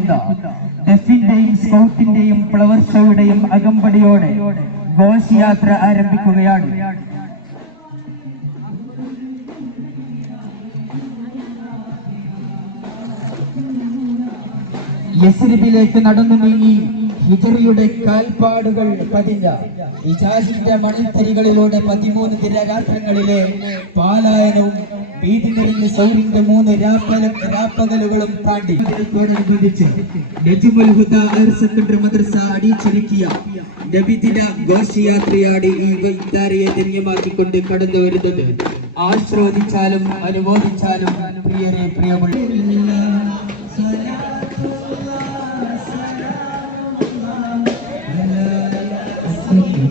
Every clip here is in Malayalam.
നിൽക്കുന്ന ഡെഫിന്റെയും സ്കൗട്ടിന്റെയും ഫ്ലവർ ഷോയുടെയും അകമ്പടിയോടെ ഘോഷയാത്ര ആരംഭിക്കുകയാണ്. യസ്രിബിലേക്ക് നടന്നു നീങ്ങി ഹിജറിയുടെ കാൽപാടുകൾ പതിഞ്ഞ ഇജാസിന്റെ മണൽത്തരികളിലൂടെ പതിമൂന്ന് ദിനരാത്രങ്ങളിലെ പാലായനവും ഭീതി നിറഞ്ഞ സൗരിന്റെ മൂന്ന് രാപ്പകലുകളും താണ്ടി. ോടനുബന്ധിച്ച് നജുമുൽ ഹുദ ഹയർ സെക്കൻഡറി മദ്രസ അടിച്ചൊരുക്കിയ നബിദിന ഘോഷയാത്രയാണ് ഈ വൈദ്യാരയെ ധന്യമാക്കിക്കൊണ്ട് കടന്നു വരുന്നത് ആശ്രോദിച്ചാലും അനുമോദിച്ചാലും പ്രിയരെ പ്രിയമുള്ള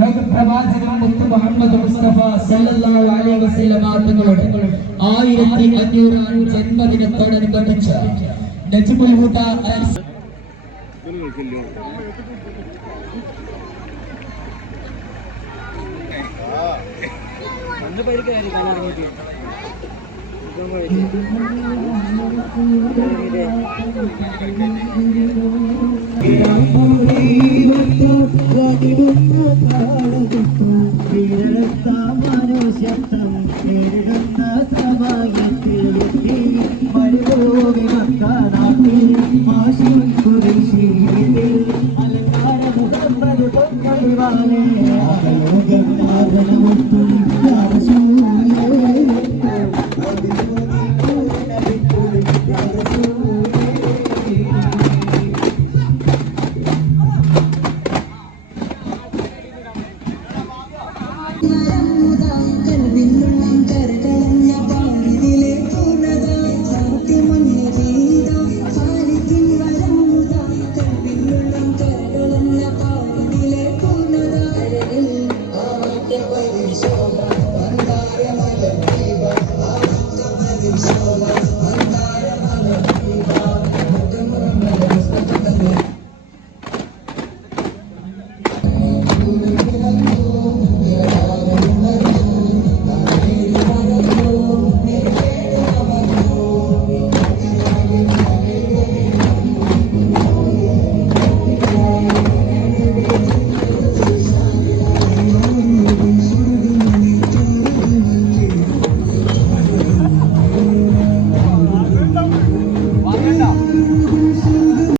ലോകപ്രവാചകൻ മുത്തു മുഹമ്മദ് മുസ്തഫ സല്ലല്ലാഹു അലൈഹി വസല്ലമ തങ്ങളുടെ ആയിരത്തി അഞ്ഞൂറാം ജന്മദിനത്തോടനുബന്ധിച്ച് നജ്മുൽ ശബ്ദം നേരിടുന്ന സമായത്തിൽ എത്തി മരുഭൂമി മക്കാനാട്ടിൽ മാഷി കുരിശീലത്തിൽ അലങ്കാര മുഹമ്മദ് പൊന്നടിവാലേ ആലോകനാഥനമൊത്തും Yeah.